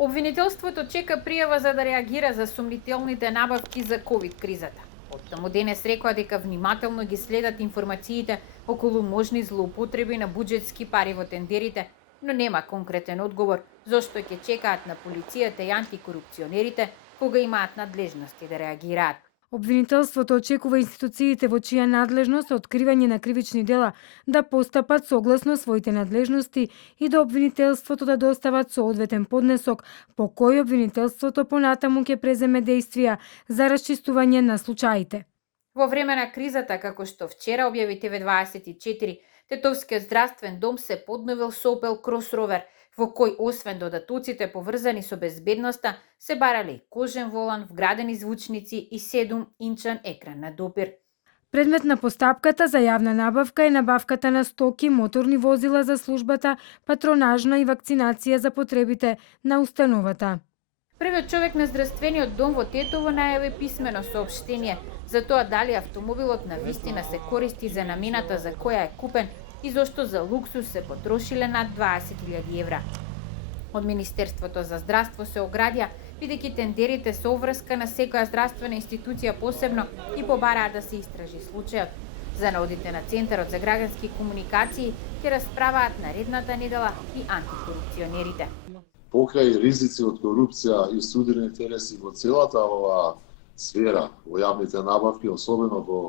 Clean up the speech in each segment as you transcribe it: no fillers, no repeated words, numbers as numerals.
Обвинителството чека пријава за да реагира за сомнителните набавки за ковид кризата. Од таму денес рекоа дека внимателно ги следат информациите околу можни злоупотреби на буџетски пари во тендерите, но нема конкретен одговор зошто ќе чекаат на полицијата и антикорупционерите кога имаат надлежности да реагираат. Обвинителството очекува институциите во чија надлежност откривање на кривични дела да постапат согласно своите надлежности и до обвинителството да достават соодветен поднесок по кој обвинителството понатаму ќе преземе действија за расчистување на случаите. Во време на кризата, како што вчера објави ТВ24, Тетовскиот здравствен дом се подновил со Opel Cross во кој освен додатоците поврзани со безбедноста, се барале и кожен волан, вградени звучници и 7-инчен екран на допир. Предмет на постапката за јавна набавка е набавката на стоки, моторни возила за службата, патронажна и вакцинација за потребите на установата. Првиот човек на здравствениот дом во Тетово најави писмено соопштение за тоа дали автомобилот на вистина се користи за намената за која е купен и зошто за луксус се потрошиле над 20.000 евра. Од Министерството за здравство се оградија, бидејќи тендерите со обврска на секоја здравствена институција посебно и побараа да се истражи случајот. За наодите на Центарот за граѓански комуникации ќе расправаат наредната недела и антикорупционерите. Покрај ризици од корупција и судирни интереси во целата оваа сфера, во јавните набавки, особено во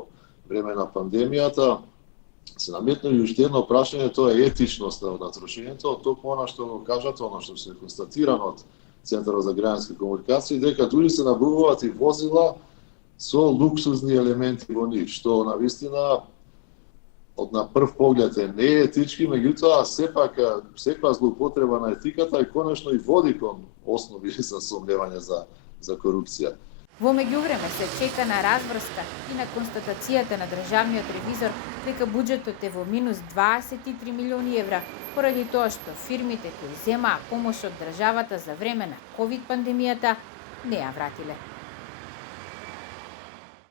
време на пандемијата, се наметнува и уште едно прашање, тоа е етичноста на трошењето, токму она што го кажат, она што се констатирано од Центарот за граѓански комуникации, дека дури се набавуваат и возила со луксузни елементи во нив, што навистина од на прв поглед е неетички, меѓутоа сепак секоја злоупотреба на етиката и конечно и води кон основи за сомневање за корупција. Во меѓувреме се чека на разврска и на констатацијата на државниот ревизор дека буџетот е во минус 23 милиони евра поради тоа што фирмите кои земаа помош од државата за време на ковид пандемијата не ја вратиле.